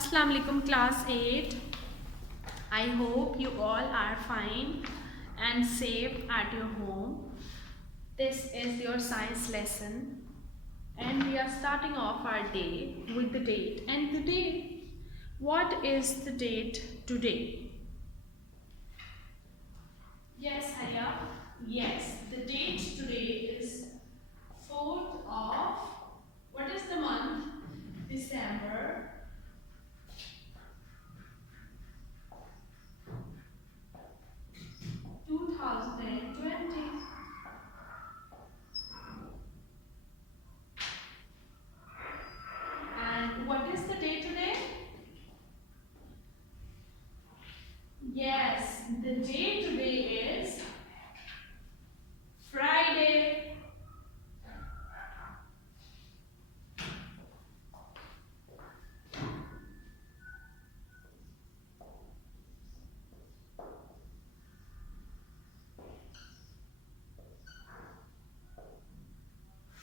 Assalamu alaikum class 8. I hope you all are fine and safe at your home. This is your science lesson and we are starting off our day with the date. And today, what is the date today? Yes, Haya. Yes, the date today is 4th of, what is the month? December 2020. And what is the day today? Yes, the day today is Friday.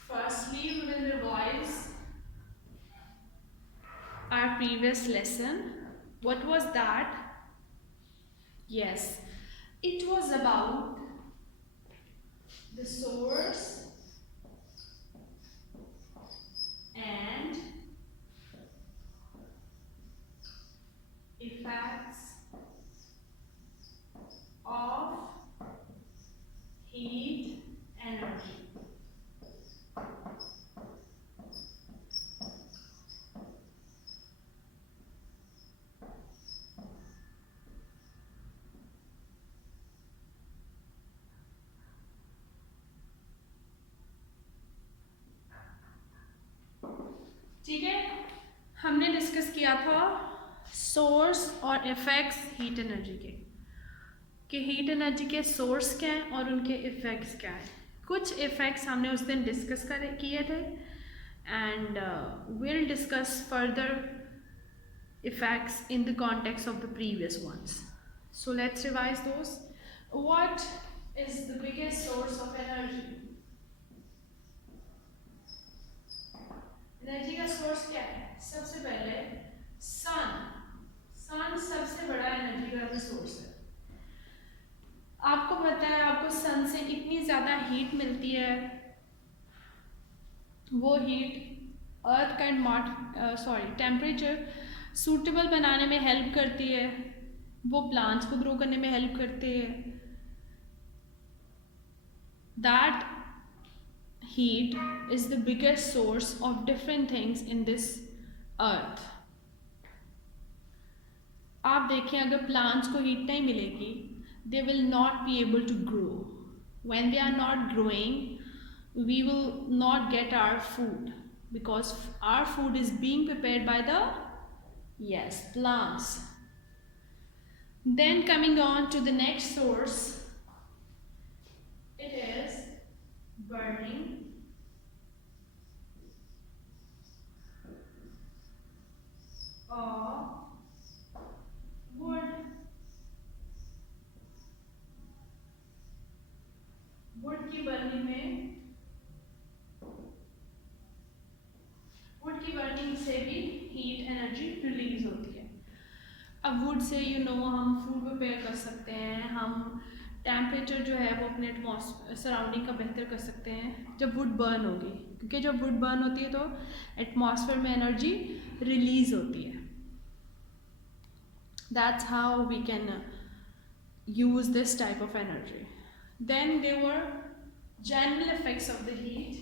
Firstly, we will revise our previous lesson. What was that? Yes, it was about the source and effects of heat energy. ठीक है, हमने discuss किया था source और effects heat energy के कि heat energy के source क्या हैं और उनके इफेक्ट्स क्या हैं. कुछ इफेक्ट्स हमने उस दिन डिस्कस किए थे and will discuss further effects in the context of the previous ones. So let's revise those. What is the biggest source of energy? Energy का सोर्स क्या है? सबसे पहले सन. सन सबसे बड़ा एनर्जी का सोर्स है. आपको पता है आपको सन से इतनी ज़्यादा हीट मिलती है, वो हीट अर्थ का टेम्परेचर सूटेबल बनाने में हेल्प करती है, वो प्लांट्स को ग्रो करने में हेल्प करती है. That heat is the biggest source of different things in this earth. आप देखें अगर plants को heat नहीं मिलेगी, they will not be able to grow. When they are not growing, we will not get our food because our food is being prepared by the plants. Then coming on to the next source, it is burning of wood. Would की burning से भी heat energy release होती है. अब would say हम food prepare कर सकते हैं, हम टेम्परेचर जो है वो अपने सराउंडिंग का बेहतर कर सकते हैं जब वुड बर्न होगी, क्योंकि जब वुड बर्न होती है तो एटमॉस्फेयर में एनर्जी रिलीज होती है. That's how we can use this type of energy. Then there were general effects of the heat.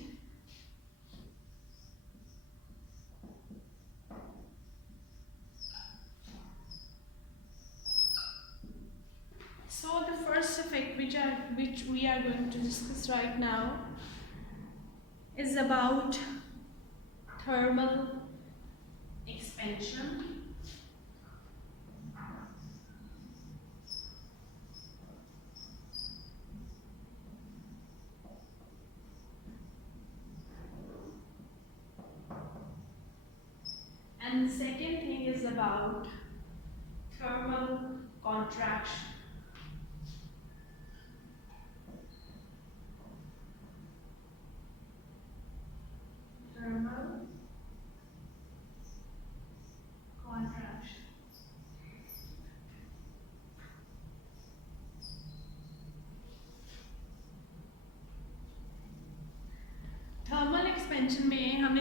So the first effect which we are going to discuss right now is about thermal expansion. And the second thing is about thermal contraction. Thermal contraction.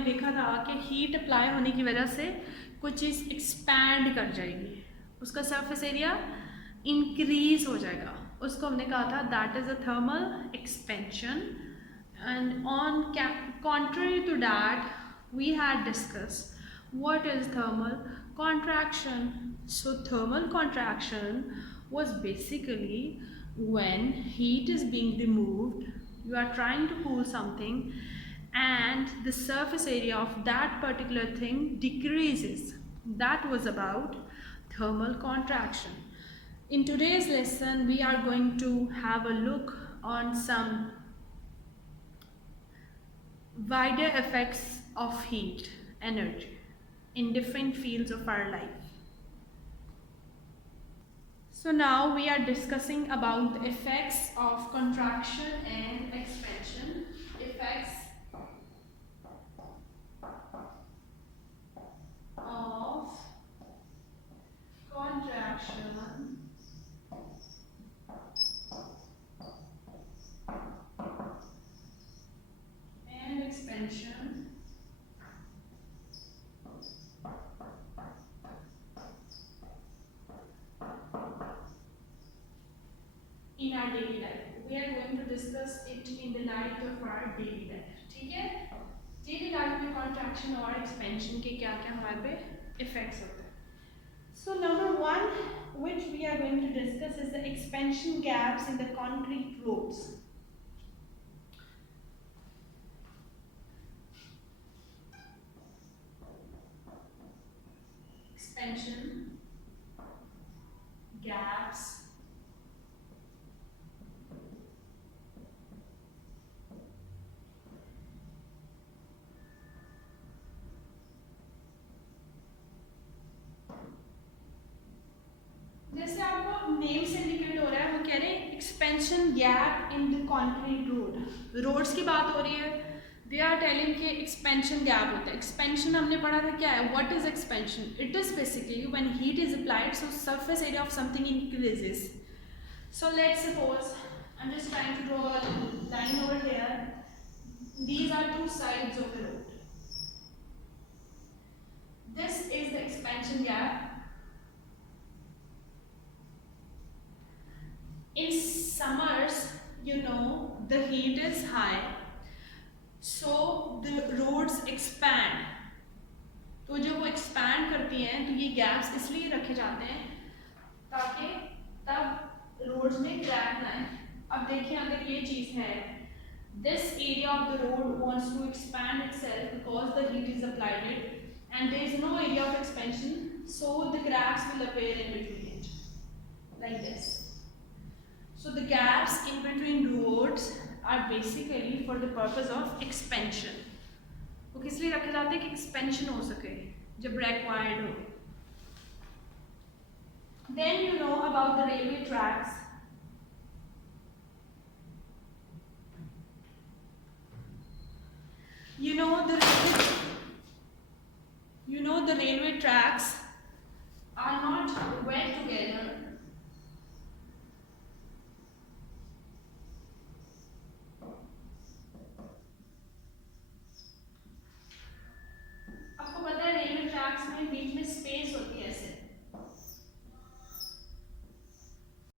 देखा था कि heat apply होने की वजह से कोई चीज़ expand कर जाएगी, उसका सरफेस एरिया इंक्रीज हो जाएगा, उसको हमने कहा था that is a thermal expansion. And on contrary to that we had discussed what is thermal contraction. So thermal contraction was basically when heat is being removed, you are trying to cool something and the surface area of that particular thing decreases. That was about thermal contraction. In today's lesson we are going to have a look on some wider effects of heat energy in different fields of our life. So now we are discussing about the effects of contraction and expansion. Effects of contraction and expansion in our daily life. We are going to discuss it in the light of our daily life. ठीक है? Daily life में contraction और expansion के क्या क्या हमारे पे effects होते हैं. So number one which we are going to discuss is the expansion gaps in the concrete roads. Expansion gaps जैसे आपको नेम से इंडिकेट हो रहा है, वो कह रहे हैं expansion gap in the concrete road. Roads की बात हो रही है, दे आर टेलिंग कि एक्सपेंशन गैप होता है. एक्सपेंशन हमने पढ़ा था क्या है, what is expansion. It is basically when heat is applied so surface area of something increases. So let's suppose I am just trying to draw a line over here. These are two sides of the road. This is the expansion gap. In summers, you know, the heat is high, so the roads expand. तो जब वो expand करती हैं तो ये gaps इसलिए रखे जाते हैं ताकि तब roads में crack ना आए. अब देखिए अगर ये चीज़ है, this area of the road wants to expand itself because the heat is applied it, and there is no area of expansion, so the cracks will appear in between it, like this. So the gaps in between roads are basically for the purpose of expansion. वो किस लिए रखे जाते हैं कि expansion हो सके जब required हो. Then you know about the railway tracks. You know the railway tracks